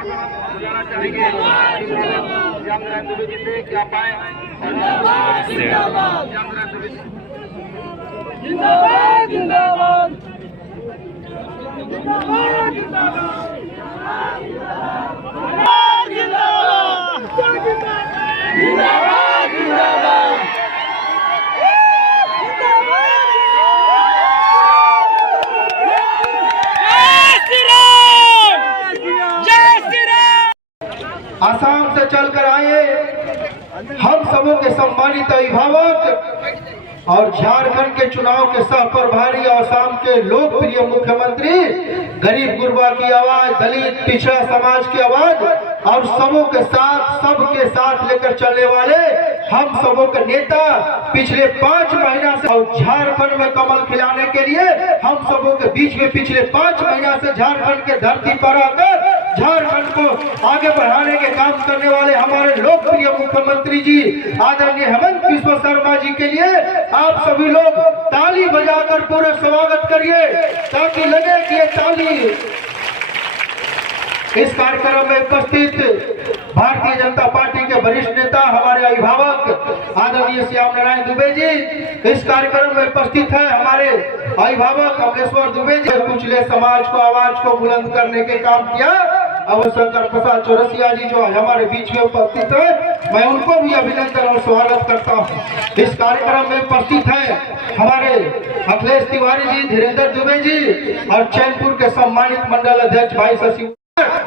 बुलाना चाहेंगे दुबे जी से क्या पाए जिंदाबाद जिंदाबाद आसाम से चलकर आए हम सबों के सम्मानित अभिभावक और झारखंड के चुनाव के सह प्रभारी और आसाम के लोकप्रिय मुख्यमंत्री, गरीब गुरबा की आवाज, दलित पिछड़ा समाज की आवाज और सबके साथ लेकर चलने वाले हम सबों के नेता पिछले 5 महीना से और झारखंड में कमल खिलाने के लिए हम सबों के बीच में पिछले 5 महीना से झारखंड के धरती पर आकर झारखंड को आगे बढ़ाने के काम करने वाले हमारे लोकप्रिय मुख्यमंत्री जी आदरणीय हेमंत बिस्वा शर्मा जी के लिए आप सभी लोग ताली बजाकर पूरा स्वागत करिए ताकि लगे कि ये ताली। इस कार्यक्रम में उपस्थित भारतीय जनता पार्टी के वरिष्ठ नेता हमारे अभिभावक आदरणीय श्याम नारायण दुबे जी, इस कार्यक्रम में उपस्थित है हमारे अभिभावक कमलेश्वर दुबे जी, कुचले समाज को आवाज को बुलंद करने के काम किया शंकर प्रसाद चौरसिया जी जो हमारे बीच में उपस्थित है, मैं उनको भी अभिनंदन और स्वागत करता हूं। इस कार्यक्रम में उपस्थित है हमारे अखिलेश तिवारी जी, धीरेन्द्र दुबे जी और चैनपुर के सम्मानित मंडल अध्यक्ष भाई शशि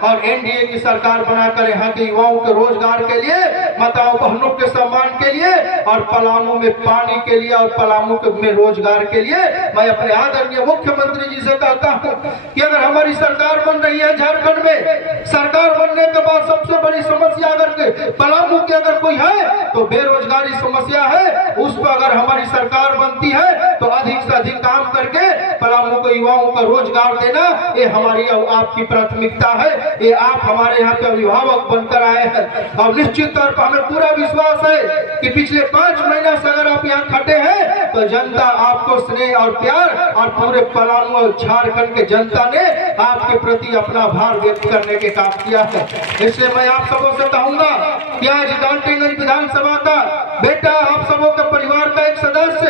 और एनडीए की सरकार बनाकर यहाँ के युवाओं के रोजगार के लिए, माताओं बहनों के सम्मान के लिए और पलामू में पानी के लिए और पलामू में रोजगार के लिए मैं अपने आदरणीय मुख्यमंत्री जी से कहता हूँ कि अगर हमारी सरकार बन रही है झारखंड में, सरकार बनने के बाद सबसे बड़ी समस्या अगर पलामू की अगर कोई है तो बेरोजगारी समस्या है। उस पर अगर हमारी सरकार बनती है तो अधिक से अधिक काम करके पलामू के युवाओं को रोजगार देना ये हमारी आपकी प्राथमिकता है। ये आप हमारे यहाँ के अभिभावक बनकर आए हैं और निश्चित तौर पर हमें पूरा विश्वास है कि पिछले 5 महीना से अगर आप यहाँ खटे हैं तो जनता आपको स्नेह और प्यार और पूरे पलामू और झारखंड के जनता ने आपके प्रति अपना भार व्यक्त करने के काम किया है। इसलिए मैं आप सबों से कहूंगा कि आज डाल्टनगंज विधानसभा का बेटा आप सबों के परिवार का एक सदस्य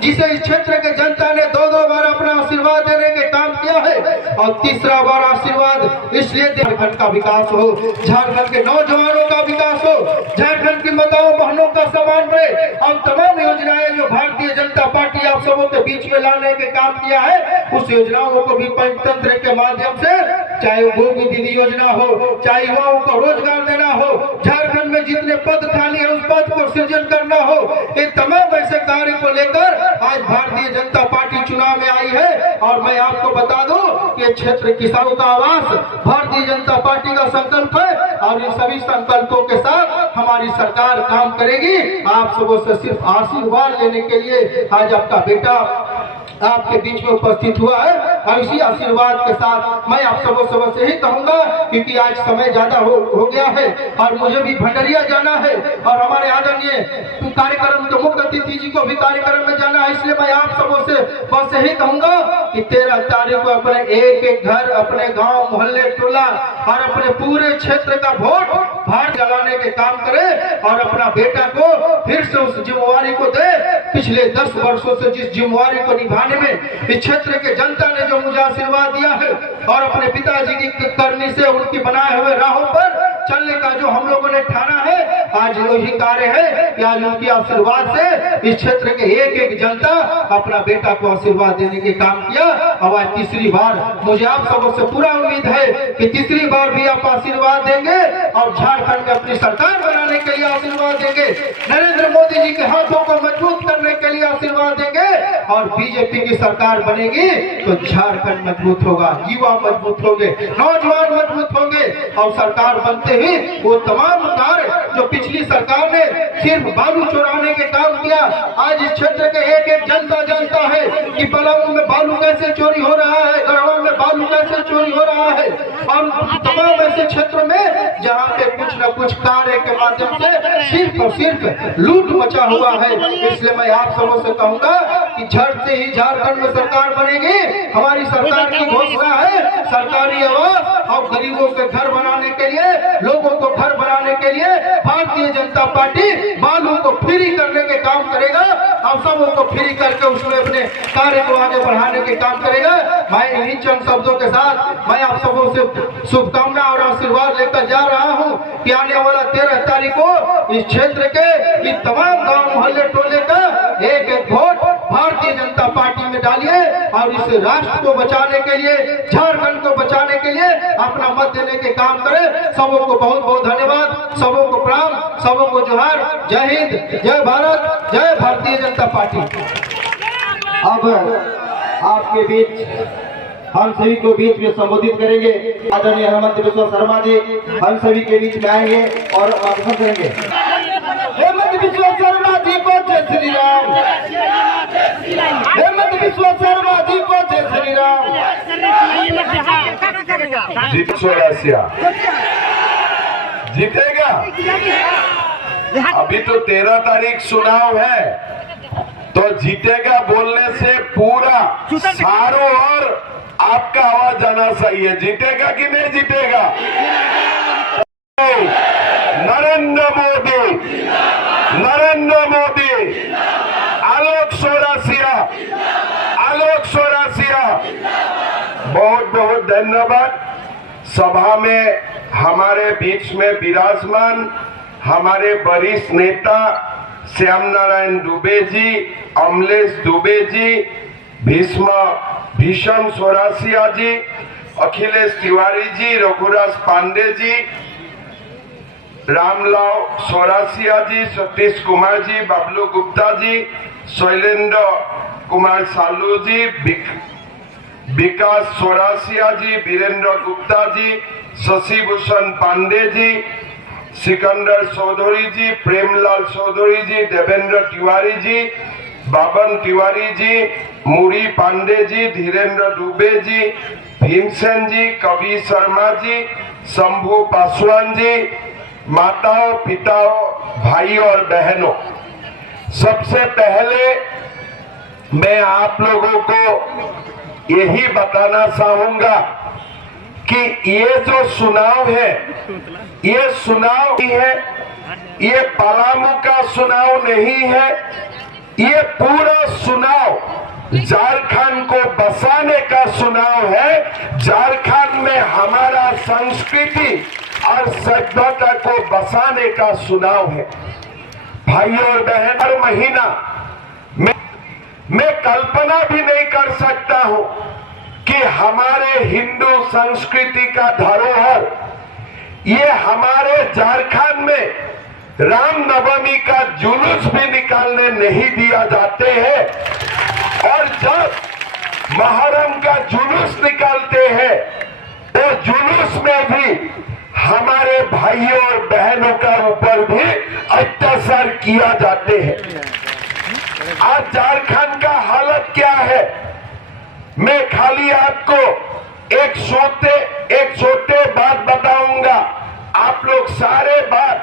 जिसे इस क्षेत्र के जनता ने 2 बार अपना आशीर्वाद देने के काम किया है और तीसरा बार आशीर्वाद इसलिए झारखंड का विकास हो, झारखंड के नौजवानों का विकास हो, झारखंड की माताओं बहनों का सम्मान रहे और तमाम योजनाएं जो भारतीय जनता पार्टी आप सबों के बीच में लाने के काम किया है उस योजनाओं को भी पंचतंत्र के माध्यम से, चाहे वो गोदी दीदी योजना हो, चाहे युवाओं को रोजगार देना हो, झारखंड में जितने पद खाली है उस पद को सृजन करना हो, इन तमाम ऐसे कार्य को लेकर आज भारतीय जनता पार्टी चुनाव में आई है। और मैं आपको बता दूं कि क्षेत्र किसानों का आवास भारतीय जनता पार्टी का संकल्प है और इन सभी संकल्पों के साथ हमारी सरकार काम करेगी। आप सबों से सिर्फ आशीर्वाद लेने के लिए आज आपका बेटा आपके बीच में उपस्थित हुआ है और इसी आशीर्वाद के साथ मैं आप सबों से ही कहूंगा क्योंकि आज समय ज्यादा हो गया है और मुझे भी भंडरिया जाना है और हमारे आदरणीय कार्यक्रम के मुख्य अतिथि जी को भी कार्यक्रम में जाना है। इसलिए मैं आप सबों से बस यही कहूंगा कि 13 तारीख को अपने एक घर, अपने गांव, मोहल्ले, टोला और अपने पूरे क्षेत्र का वोट भार जलाने के काम करे और अपना बेटा को फिर से उस जिम्मेवारी को दे। पिछले 10 वर्षों से जिस जिम्मेवारी को निभाने में इस क्षेत्र के जनता ने जो मुझे आशीर्वाद दिया है और अपने पिताजी की करनी से उनकी बनाए हुए राहों पर चलने का जो हम लोगों ने ठाना है, आज वही कार्य है कि आज उनकी आशीर्वाद से इस क्षेत्र के एक जनता अपना बेटा को आशीर्वाद देने के काम किया। अब आज तीसरी बार मुझे आप सबों से पूरा उम्मीद है कि तीसरी बार भी आप आशीर्वाद देंगे और झारखंड में अपनी सरकार बनाने के लिए आशीर्वाद देंगे, नरेंद्र मोदी जी के हाथों को मजबूत करने के लिए आशीर्वाद देंगे और बीजेपी की सरकार बनेगी तो झारखंड मजबूत होगा, युवा मजबूत होंगे, नौजवान मजबूत होंगे और सरकार बनते ही वो तमाम कार्य जो पिछली सरकार ने सिर्फ बालू चुराने के काम किया, आज इस क्षेत्र के एक एक जनता जानता है कि पलामू में बालू कैसे चोरी हो रहा है, गढ़वा में बालू कैसे चोरी हो रहा है, और तमाम ऐसे क्षेत्रों में जहाँ पे कुछ न कुछ कार्य के माध्यम से सिर्फ और सिर्फ लूट मचा हुआ है। इसलिए मैं आप सबों से कहूंगा कि झट से ही झारखंड में सरकार बनेगी। हमारी सरकार की घोषणा है सरकारी आवास और गरीबों के घर बनाने के लिए, लोगों को घर बनाने के लिए भारतीय जनता पार्टी बालू को फ्री करने के काम करेगा और सबों को फ्री करके उसमें अपने कार्य को आगे बढ़ाने के काम करेगा। मैं इन्हीं चंद शब्दों के साथ मैं आप सबों से शुभकामना और आशीर्वाद लेकर जा रहा हूं कि आने वाला 13 तारीख को इस क्षेत्र के इन तमाम गांव मोहल्ले टोले का एक एक वोट भारतीय जनता पार्टी में डालिए और इस राष्ट्र को बचाने के लिए, झारखंड को बचाने के लिए अपना मत देने के काम करें। सबों को बहुत बहुत धन्यवाद, सबों को प्रणाम, सबों को जोहार। जय हिंद, जय भारत, जय भारतीय जनता पार्टी। अब आपके बीच हम सभी को बीच में संबोधित करेंगे आदरणीय हेमंत बिस्वा शर्मा जी, हम सभी के बीच में आएंगे और भाषण करेंगे। हेमंत बिस्वा शर्मा जी को जय श्री राम। हेमंत बिस्वा शर्मा जी को जय श्री राम। जीतेगा। अभी तो 13 तारीख चुनाव है, तो जीतेगा बोलने से पूरा चारों ओर आपका आवाज जाना चाहिए। जीतेगा कि नहीं जीतेगा? नरेंद्र मोदी, नरेंद्र मोदी, आलोक चौरसिया, आलोक चौरसिया। बहुत बहुत धन्यवाद। सभा में हमारे बीच में विराजमान हमारे वरिष्ठ नेता श्याम नारायण दुबे जी, अमलेश दुबे जी, भीषम चौरसिया जी, अखिलेश तिवारी जी, रघुराज पांडे जी, रामलाल चौरसिया जी, सतीश कुमार जी, बबलू गुप्ता जी, शैलेंद्र कुमार सालू जी, विकास चौरसिया जी, वीरेंद्र गुप्ता जी, शशि भूषण पांडे जी, सिकंदर चौधरी जी, प्रेमलाल चौधरी जी, देवेंद्र तिवारी जी, बाबन तिवारी जी, मुरी पांडे जी, धीरेन्द्र दुबे जी, भीमसेन जी, कवि शर्मा जी, शंभू पासवान जी, माताओं, पिताओं, भाई और बहनों, सबसे पहले मैं आप लोगों को यही बताना चाहूंगा कि ये जो चुनाव है, ये चुनाव ही है, ये पलामू का चुनाव नहीं है। ये पूरा चुनाव झारखंड को बसाने का चुनाव है। झारखंड में हमारा संस्कृति और सभ्यता को बसाने का चुनाव है। भाई और बहन, हर महीना मैं कल्पना भी नहीं कर सकता हूं कि हमारे हिंदू संस्कृति का धरोहर ये हमारे झारखंड में रामनवमी का जुलूस भी निकालने नहीं दिया जाते हैं, और जब मुहर्रम का जुलूस निकालते हैं तो जुलूस में भी हमारे भाइयों और बहनों का ऊपर भी अत्याचार किया जाते हैं। आज झारखंड का हालत क्या है, मैं खाली आपको एक छोटे बात बताऊंगा। आप लोग सारे बात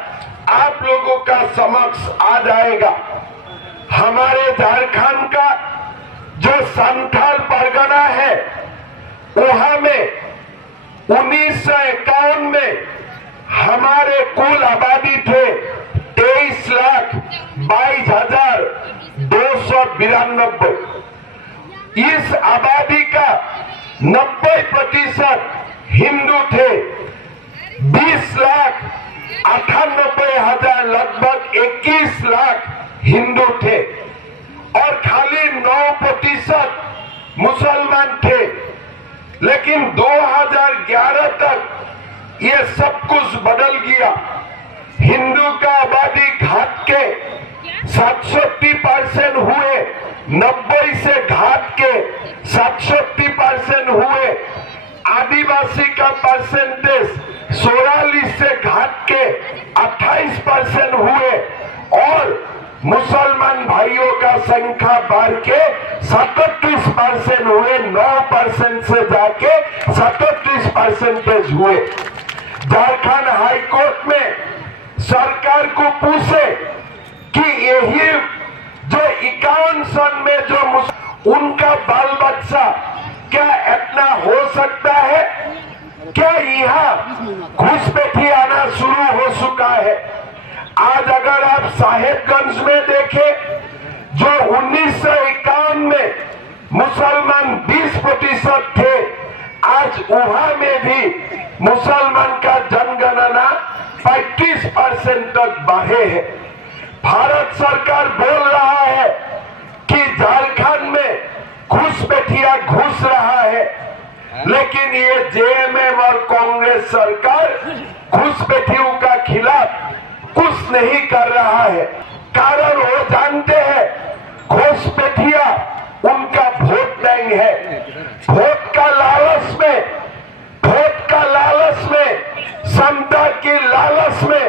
आप लोगों का समक्ष आ जाएगा। हमारे झारखंड का जो संथाल परगना है, वहां में 1951 में हमारे कुल आबादी थे 23,22,292। इस आबादी का 90% हिंदू थे, 20,98,000 लगभग 21 लाख हिंदू थे, और खाली 9% मुसलमान थे। लेकिन 2011 तक ये सब कुछ बदल गया। हिंदू का आबादी घाट के 67% हुए, 90 से घाट के 67% हुए। आदिवासी का परसेंटेज 44 से घाट के 28 22% हुए और मुसलमान भाइयों का संख्या बढ़ के 37% हुए, 9% से जाके 37% हुए। झारखंड हाईकोर्ट में सरकार को पूछे कि यही जो 51 सन में जो उनका बाल बच्चा क्या इतना हो सकता है? क्या यहाँ घुसपैठी आना शुरू हो चुका है? आज अगर आप साहेबगंज में देखें, जो 1951 में मुसलमान 20% थे, आज वहां में भी मुसलमान का जनगणना 35% तक बढ़े है। भारत सरकार बोल रहा है कि झारखंड में घुसपैठिया घुस रहा है, लेकिन ये जेएमएम और कांग्रेस सरकार घुसपैठियों का खिलाफ कुछ नहीं कर रहा है। कारण वो जानते हैं, घुसपैठिया उनका वोट बैंक है। वोट का लालच में, समता की लालच में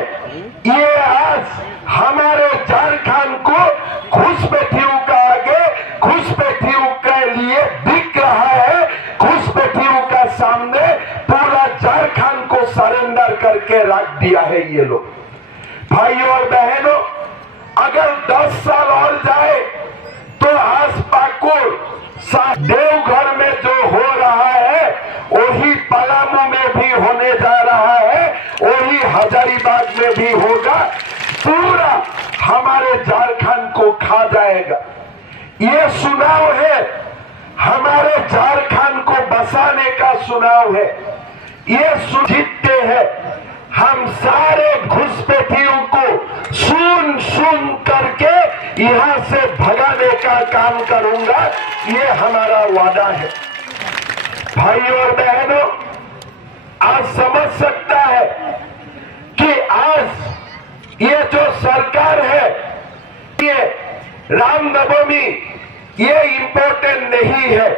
ये आज हमारे झारखंड को घुसपैठियों का आगे, घुसपैठियों के लिए बिक रहा है। घुसपैठियों का सामने पूरा झारखंड को सरेंडर करके रख दिया है ये लोग। भाइयों और बहनों, अगर 10 साल और जाए तो आज पाकुड़ देवघर में जो हो रहा है वही पलामू में भी होने जा रहा है, वही हजारीबाग में भी होगा। पूरा हमारे झारखंड को खा जाएगा। ये चुनाव है, हमारे झारखंड को बसाने का चुनाव है। ये जीतते हैं, हम सारे घुसपैठियों को सुन करके यहाँ से भगाने का काम करूंगा, ये हमारा वादा है। भाइयों और बहनों, आज समझ सकता है कि आज ये जो सरकार है, ये रामनवमी ये इम्पोर्टेंट नहीं है।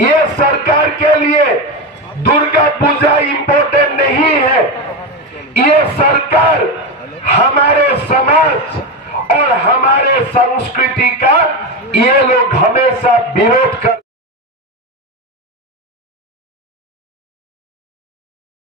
ये सरकार के लिए दुर्गा पूजा इम्पोर्टेंट नहीं है। ये सरकार हमारे समाज और हमारे संस्कृति का ये लोग हमेशा विरोध कर